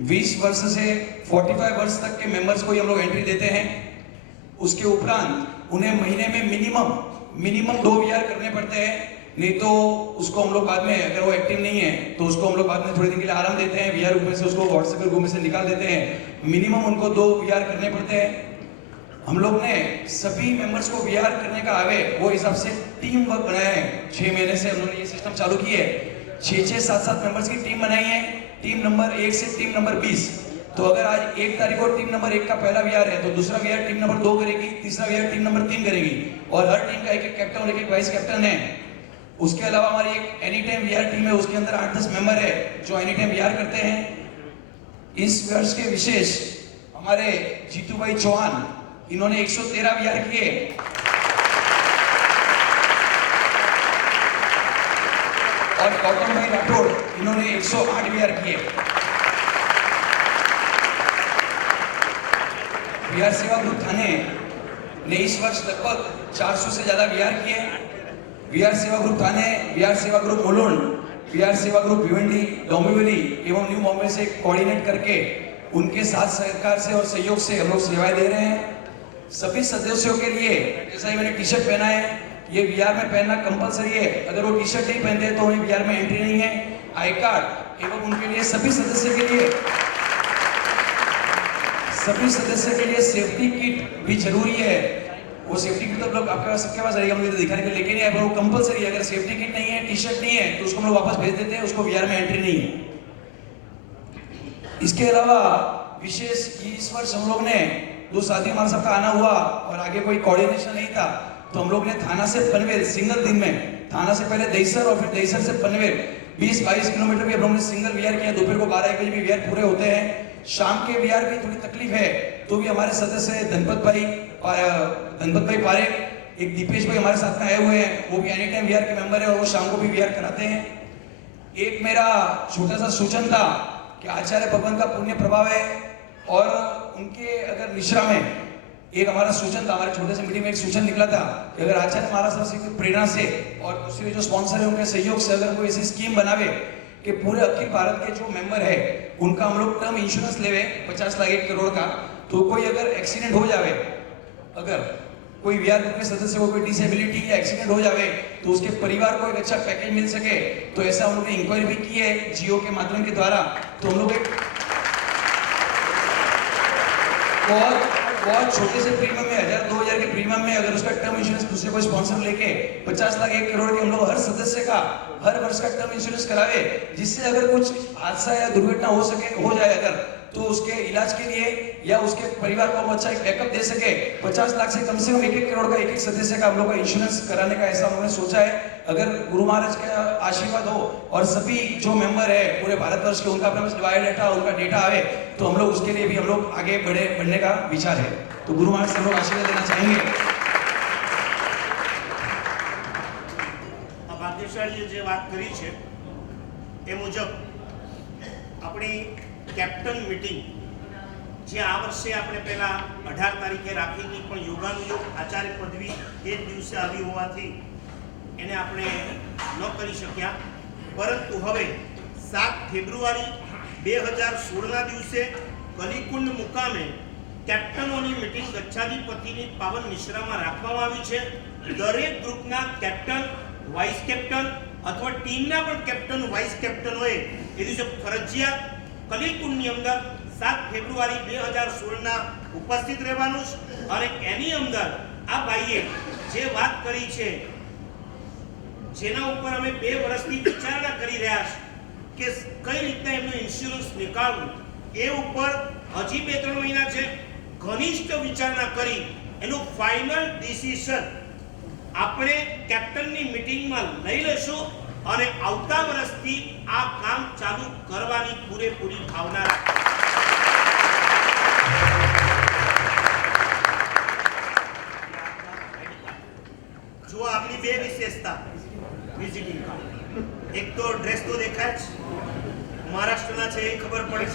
20 वर्ष से 45 वर्ष तक के मेंबर्स को हम लोग एंट्री देते हैं। उसके उपरांत उन्हें महीने में मिनिमम 2 वीआर करने पड़ते हैं, नहीं तो उसको हम लोग बाद में, अगर वो एक्टिव नहीं है तो उसको हम लोग बाद में थोड़ी दिन के लिए आराम देते हैं, वीआर ग्रुप में से उसको व्हाट्सएप ग्रुप में से निकाल देते हैं। मिनिमम उनको 2 वीआर करने पड़ते हैं। हम लोग ने सभी मेंबर्स को वीआर करने का आवे वो हिसाब से टीम वर्क बनाया है। 6 महीने से उन्होंने ये सिस्टम चालू की है। 6-6, 7-7 मेंबर्स की टीम बनाई है, टीम नंबर 1 से टीम नंबर 20। तो अगर आज 1 तारीख को टीम नंबर 1 का पहला वीआर है तो दूसरा वीआर टीम नंबर 2 करेगी, तीसरा वीआर टीम नंबर 3 करेगी, और हर टीम का एक कैप्टन और एक वाइस कैप्टन है। उसके अलावा हमारी एक एनी टाइम वीआर टीम है, उसके अंदर 8-10 मेंबर है जो एनी टाइम वीआर करते हैं। इस वर्ष के विशेष हमारे जीतू भाई चौहान, इन्होंने 113 वीआर किए। और गौतम भाई राठौड़, इन्होंने 108 वीआर किए। वीआर सेवा ग्रुप थाने ने इस वर्ष लगभग 400 से ज्यादा वीआर किए। वीआर सेवा ग्रुप थाने, वीआर सेवा ग्रुप मुलुंड, वीआर सेवा ग्रुप भिवंडी, डोंबिवली एवं न्यू बॉम्बे से कोऑर्डिनेट करके उनके साथ सहकार से और सहयोग से हम लोग सेवाएं दे रहे हैं। सभी सदस्यों के लिए, जैसा ही मैंने टी शर्ट पहना है, ये वीआर में पहनना कंपलसरी है। अगर वो टी शर्ट नहीं पहनते हैं तो उन्हें वीआर में एंट्री नहीं है। आई कार्ड एवं उनके लिए सभी सदस्य के लिए सेफ्टी किट भी जरूरी है। वो सेफ्टी किट तो लोग आपके पास, सबके पास रहेगा, मुझे दिखाने के लिए लेके नहीं आए, पर वो कंपलसरी है। अगर सेफ्टी किट नहीं है, टी शर्ट नहीं है, तो उसको हम लोग वापस भेज देते हैं, उसको वीआर में एंट्री नहीं है। इसके अलावा विशेष इस वर्ष हम लोग ने 2 साथी हमारे सबका आना हुआ और आगे कोई कोऑर्डिनेशन नहीं था, तो हम लोग ने थाना से पनवेल सिंगल दिन में, थाना से पहले दहीसर और फिर दहीसर से पनवेल 20-22 किलोमीटर भी हम लोग ने सिंगल वीआर किया। दोपहर को 12-1 बजे भी वीआर पूरे होते हैं। शाम के वीआर की थोड़ी तकलीफ है, तो भी हमारे सदस्य धनपत भाई पारेख, एक दीपेश भाई हमारे साथ में आए हुए हैं, वो भी एनी टाइम वीआर के मेंबर है और वो शाम को भी वीआर कराते हैं। एक मेरा छोटा सा सूचन था कि आचार्य भगवान का पुण्य प्रभाव है, और उनके अगर मिश्रा में एक हमारा सूचन था, हमारे छोटे से मीटिंग में एक सूचन निकला था कि अगर आचार्य महाराज से प्रेरणा से और दूसरे जो स्पॉन्सर है उनके सहयोग से अगर कोई ऐसी स्कीम बनावे कि पूरे अखिल भारत के जो मेंबर है उनका हम लोग टर्म इंश्योरेंस लेवे 50 लाख 1 करोड़ का, तो कोई अगर एक्सीडेंट हो जावे, अगर कोई वीआर ग्रुप के सदस्य को कोई डिसेबिलिटी या एक्सीडेंट हो जावे तो उसके परिवार को एक अच्छा पैकेज मिल सके। तो ऐसा हम लोग ने इंक्वायरी भी की है जियो के माध्यम के द्वारा। तो हम लोग एक बहुत छोटे से प्रीमियम में 1000-2000 के प्रीमियम में अगर उसका टर्म इंश्योरेंस दूसरे कोई स्पॉन्सर लेके 50 लाख 1 करोड़ के हम लोग हर सदस्य का हर वर्ष का टर्म इंश्योरेंस करावे, जिससे अगर कुछ हादसा या दुर्घटना हो जाए अगर, तो उसके इलाज के लिए या उसके परिवार को हम अच्छा एक बैकअप दे सके। 50 लाख से कम 1-1 करोड़ का एक सदस्य का हम लोग का इंश्योरेंस कराने का ऐसा उन्होंने सोचा है। अगर गुरु महाराज का आशीर्वाद हो और सभी जो मेंबर है पूरे भारतवर्ष के, उनका अपने पास बायोडाटा, उनका डेटा आवे, तो हम लोग उसके लिए भी हम लोग आगे बढ़ने का विचार है। तो गुरु महाराज से हम लोग आशीर्वाद देना चाहेंगे। ભાગ્યશાળીએ જે વાત કરી છે એ મુજબ આપણી કેપ્ટન મીટિંગ જે આ વર્ષે આપણે પહેલા 18 તારીખે રાખી હતી, પણ યોગાનુયોગ આચાર્ય પદવી એ જ દિવસે આવી હોવાથી એને આપણે ન કરી શક્યા, પરંતુ હવે 7 ફેબ્રુઆરી 2016ના દિવસે કલીકુંડ મુકામે કેપ્ટનોની મીટિંગ ગચ્છાધિપતિની પાવન મિશ્રામાં રાખવામાં આવી છે। દરેક ગ્રુપના કેપ્ટન, વાઇસ કેપ્ટન અથવા ટીમના પણ કેપ્ટન વાઇસ કેપ્ટન હોય એ દિવસે ફરજિયાત કલીકુંડની અંદર 7 ફેબ્રુઆરી 2016ના ઉપસ્થિત રહેવાનું અને એની અંદર આ ભાઈએ જે વાત કરી છે, જેના ઉપર અમે 2 વર્ષથી વિચારણા કરી રહ્યા છે કે કઈ રીતના એમનું ઇન્સ્યોરન્સ નીકાળવું, એ ઉપર હજી 2-3 મહિના છે ઘનિષ્ઠ વિચારણા કરી એનું ફાઇનલ ડિસિઝન આપણે કેપ્ટનની મીટિંગમાં લઈ લેશું અને આવતા વર્ષથી આ કામ ચાલુ કરવાની પૂરેપૂરી ભાવના જો આપની 2 વિશેષતા વિઝિટિંગ કાર્ડ, એક તો ડ્રેસ તો દેખાય જ, મહારાષ્ટ્રના છે એ ખબર પડે,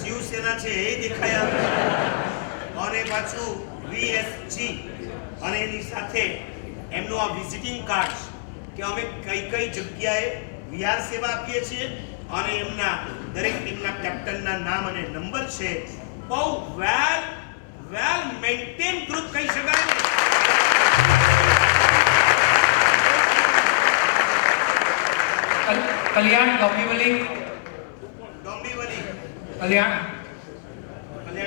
શિવસેના છે એ દેખાયા, અને પાછું VSG અને એની સાથે એમનો આ વિઝિટિંગ કાર્ડ કે અમે કઈ કઈ જગ્યાએ વીઆર સેવા આપીએ છીએ અને એમના દરેક ટીમના કેપ્ટનના નામ અને નંબર છે. બહુ વેલ મેન્ટેન ગ્રુપ કહી શકાય ને. કલ્યાણ ડોંબીવલી ડોંબીવલી કલ્યાણ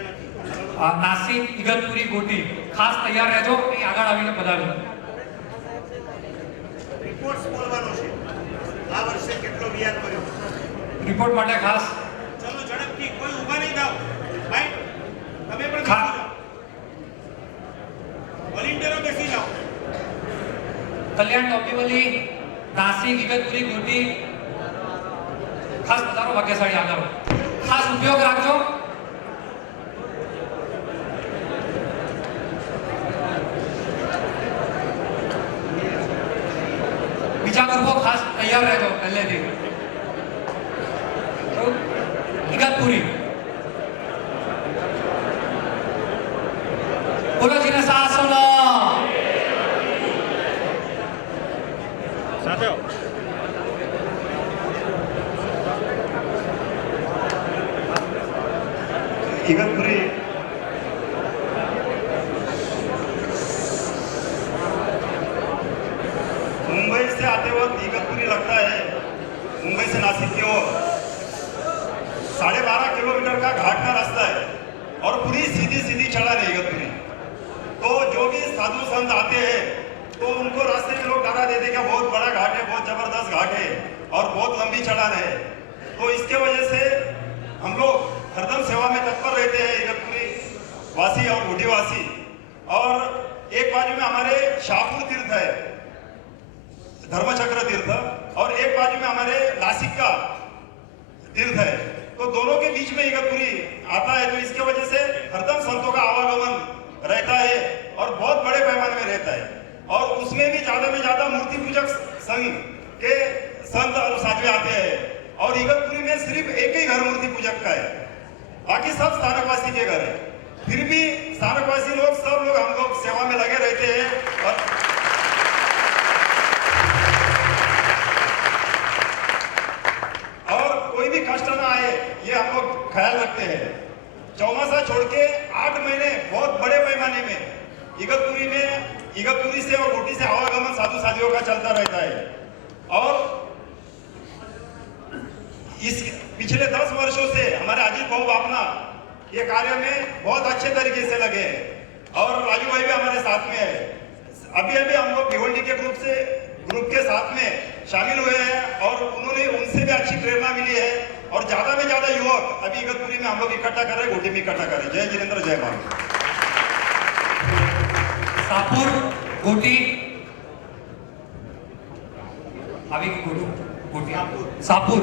નથી. નાસિક ઇગતપુરી ગોટી ખાસ તૈયાર રહેજો, અહીં આગળ આવીને પધારજો. રિપોર્ટ્સ બોલવાનો છે. આ વર્ષે કેટલો વિયાર કર્યો. રિપોર્ટ માટે ખાસ ચલો ઝડપથી, કોઈ ઊભા નહીં થાવ. ભાઈ તમે પણ ખા- બેસી જાઓ. વોલેન્ટિયરો બેસી જાઓ. કલ્યાણ ડોંબીવલી નાસિક ઇગતપુરી ગોટી ખાસ પધારો. ભાગ્યશાળી આગળ ખાસ ઉપયોગ રાખજો. બીજા ગ્રુપો ખાસ તૈયાર રહેજો પહેલેથી. ઇગતપુરી બોલો જીને સાસોનો સાથે આવો. इगतपुरी मुंबई से आते वक्त इगतपुरी लगता है मुंबई से नासिक की ओर 12.5 किलोमीटर का घाट का रास्ता है और पूरी सीधी चढ़ान है इगतपुरी. तो जो भी साधु संत आते हैं तो उनको रास्ते में लोग डरा देते कि बहुत बड़ा घाट है, बहुत जबरदस्त घाट है और बहुत लंबी चढ़ान है. तो इसके वजह से हम लोग हरदम सेवा में तत्पर रहते हैं इगतपुरी वासी और गुटी वासी. और एक बाजू में हमारे शाहपुर तीर्थ है, धर्मचक्र तीर्थ, और एक बाजू में हमारे नासिक का तीर्थ है. तो दोनों के बीच में इगतपुरी आता है. तो इसके वजह से हरदम संतों का आवागमन रहता है और बहुत बड़े पैमाने में रहता है. और उसमें भी ज्यादा में ज्यादा मूर्ति पूजक संघ के संत और साधु आते हैं. और इगतपुरी में सिर्फ एक ही घर मूर्ति पूजक का है, बाकी सब स्थानकवासी के घर है. फिर भी स्थानकवासी लोग सब लोग हम लोग सेवा में लगे रहते हैं. और कोई भी कष्ट ना आए ये हम लोग ख्याल रखते हैं. चौमासा छोड़ के 8 महीने बहुत बड़े पैमाने में इगतपुरी से और गोटी से आवागमन साधु साधियों का चलता रहता है. और इस पिछले 10 वर्षों से हमारे अजीत भाऊ बापना ये कार्य में बहुत अच्छे तरीके से लगे हैं और राजू भाई भी हमारे साथ में है. अभी हम लोग भिवंडी के ग्रुप के साथ में शामिल हुए हैं और उन्होंने उनसे भी अच्छी प्रेरणा मिली है. और ज्यादा में ज्यादा युवक अभी इगतपुरी में हम लोग इकट्ठा कर रहे हैं, गोटी में इकट्ठा कर रहे हैं. जय जिनेंद्र, जय मान. સાપુર ગોટી આવી ગઈ. ગોટી સાપુર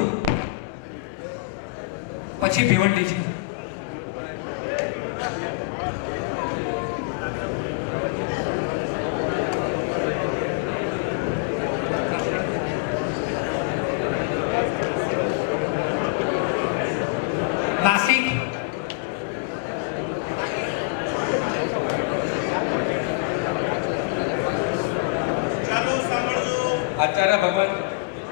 પછી ભિવંડી છે. નાસિક ચાલો સાંભળજો. આચાર્ય ભગવાન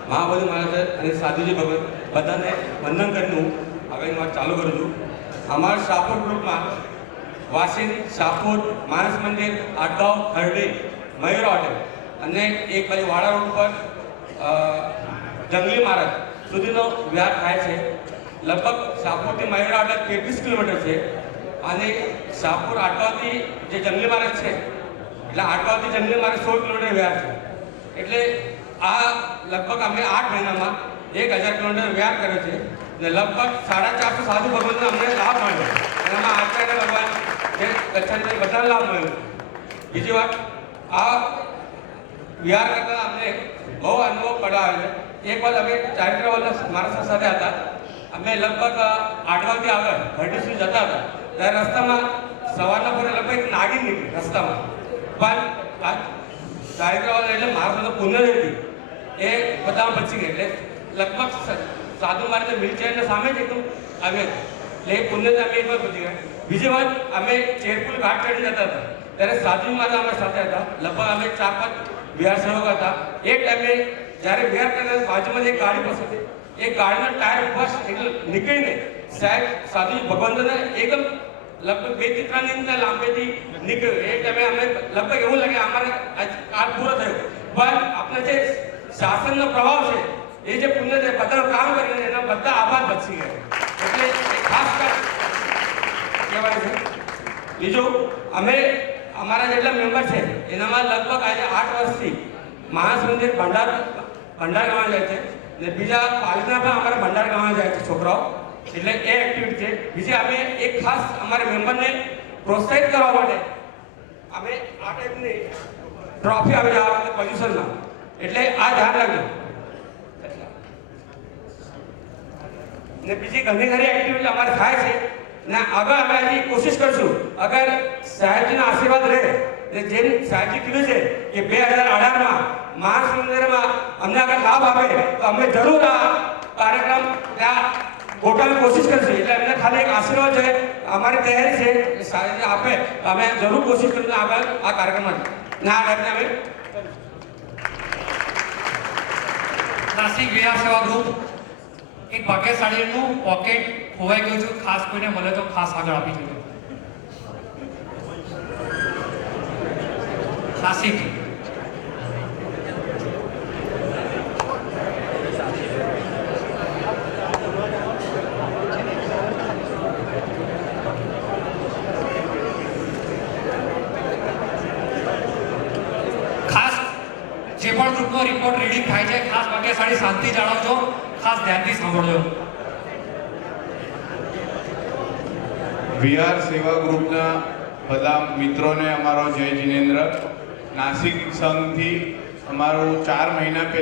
મહાબોધિ મહારાજ અને સાધુજી ભગવાન બધાને વંદન કરીને હું હવે વાત ચાલુ કરું છું. અમારા શાહપુર ગ્રુપમાં વાસીન, શાહપુર, માનસ મંદિર, આટગાંવ, હરડી, મયુર હોટેલ અને એક બાજુ વાડા રોડ ઉપર જંગલી મહારાજ સુધીનો વ્યાપ થાય છે. લગભગ શાહપુરથી મયુર હોટેલ 33 કિલોમીટર છે અને શાહપુર આટગાંવથી જે જંગલી મહારાજ છે એટલે આટગાંવથી જંગલી મહારાજ 16 કિલોમીટર વ્યાપ છે. એટલે આ લગભગ અમે 8 મહિનામાં 1000 કિલોમીટર વ્યાપ કર્યો છે અને લગભગ 450 સાધુ ભગવાનનો અમને લાભ મળ્યો. એમાં આચાર્ય ભગવાન જે કચ્છાની બધા લાભ મળ્યો. બીજી વાત, આ વિહાર કરતા અમને બહુ અનુભવ પડાવે છે. એક વાર અમે ચારિત્રવલ્લભ મહારાજ સાથે હતા. અમે લગભગ આટગાંવથી આગળ હરડી સુધી જતા હતા ત્યારે રસ્તામાં સવારના પૂરે લગભગ એક નાગી નીકળી રસ્તામાં. પણ આ ચારિત્રવલ્લભ એટલે મારા સાથે પુણ્ય હતી એ બધા બચી ગઈ. એટલે લગભગ સાધુ મારે વ્હીલચેરની સામે જ એકદમ આવે એટલે એ પુણ્યને અમે એકવાર બચી ગયા. બીજી વાત, અમે ચેરપુર ઘાટ ચડી જતા હતા ત્યારે સાધુ મારે અમારા સાથે હતા. લગભગ અમે 4-5 વિહાર સેવક હતા. એ ટાઈમે જ્યારે વિહાર કરતા બાજુમાં એક ગાડી પસાર થઈ એ ગાડીનો ટાયર બસ એટલે નીકળીને સાહેબ સાધુ ભગવંતને એકદમ લગભગ 2 થી 3 ઇંચના લાંબેથી નીકળ્યો. એ ટાઈમે અમે લગભગ એવું લાગે અમારે કાળ પૂરો થયો, પણ આપણે જે શાસનનો પ્રભાવ છે એ જે પુણ્ય છે બધાનું કામ કરીને એના બધા આભાર બચી ગયા. એટલે એ ખાસ કહેવાય છે. બીજું અમે અમારા જેટલા મેમ્બર છે એનામાં લગભગ આજે 8 વર્ષથી માણસ મંદિર ભંડાર ગાવા જાય છે ને બીજા પાલિકા પણ અમારા ભંડાર ગાવા જાય છે છોકરાઓ. એટલે એ એક્ટિવિટી છે. બીજી અમે એક ખાસ અમારા મેમ્બરને પ્રોત્સાહિત કરવા માટે અમે આ ટાઈપની ટ્રોફી આવે છે આ વખતે પોઝિશનમાં. એટલે આ ધ્યાન રાખજો. ને બીજી ઘણી ખરી એક્ટિવિટી અમારે થાય છે ને આગળ અમે આની કોશિશ કરશું. અગર સાહેબજીના આશીર્વાદ રહે ને જેમ સાહેબજી કીધું છે કે 2018માં માર્ચ મંદિરમાં અમને અગર લાભ આપે તો અમે જરૂર આ કાર્યક્રમ ત્યાં ગોઠવવાની કોશિશ કરશું. એટલે અમને ખાલી એક આશીર્વાદ છે, અમારી તૈયારી છે કે સાહેબજી આપે તો અમે જરૂર કોશિશ કરીશું આગળ આ કાર્યક્રમમાં ને આ કાર્યક્રમ અમે નાસિક વિહાર સેવા ગ્રુપ એક ભાગ્યશાળીનું પોકેટ ખોવાઈ ગયું છે, ખાસ કોઈને મળે તો ખાસ આગળ આપી દેજો. નાસિક ખાસ જે પણ ગ્રુપનો રિપોર્ટ રીડિંગ થાય છે ખાસ ભાગ્યશાળી શાંતિ જાળવજો, ખાસ ધ્યાનથી સાંભળજો. વિહાર સેવા ગ્રુપના બધા મિત્રોને અમારો જય જિનેન્દ્ર. નાસિક સંઘથી અમારું 4 મહિના પહેલા